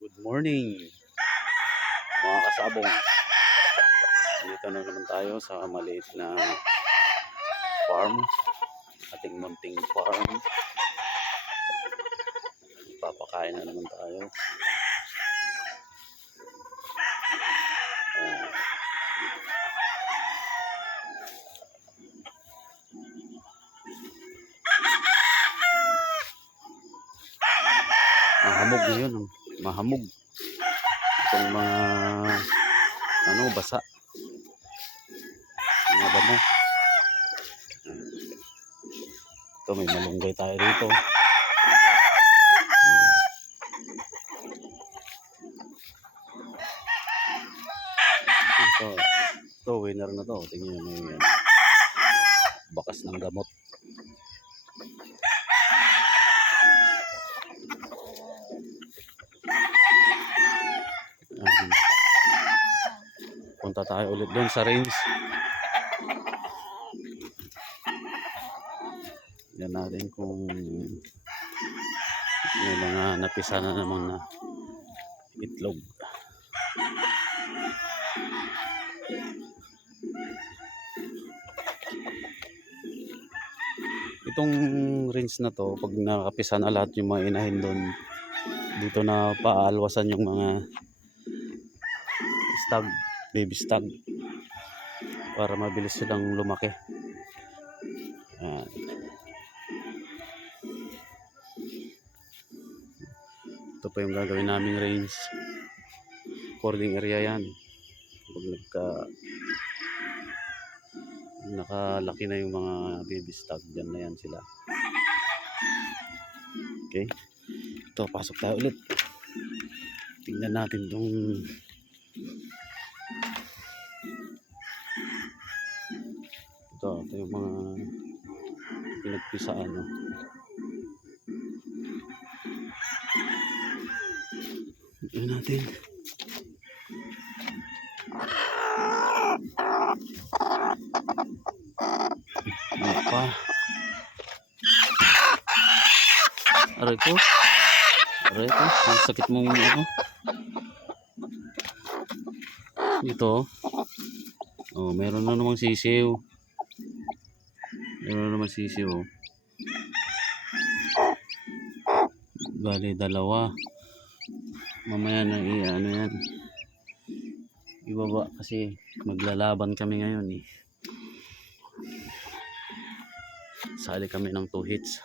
Good morning mga kasabong. Dito na naman tayo sa maliit na farm, ating munting farm. Papakain na naman tayo. Mahamog ngayon, mahamog itong mga basa, mga damo. Ito, may malunggay tayo dito. Ito winner na to. Tingnan mo yan, bakas ng gamot. Punta tayo ulit doon sa range. Yan natin kung may mga napisa na naman na itlog. Itong range na to, pag nakapisa na lahat yung mga inahin doon, dito na paalwasan yung mga stag, baby stag, para mabilis silang lumaki. Ito pa yung gagawin naming range. According area yan. Pag nakalaki na yung mga baby stag, dyan na yan sila. Okay, ito, pasok tayo ulit. Tingnan natin tong ito yung mga pinagpisaan. Tingnan natin. Apa? Aray ko. Ang sakit mong ano. Ito. Oh, meron na namang sisiw. Bali, dalawa. Mamaya na ano yan. Ibaba kasi maglalaban kami ngayon eh. Sali kami ng 2 hits.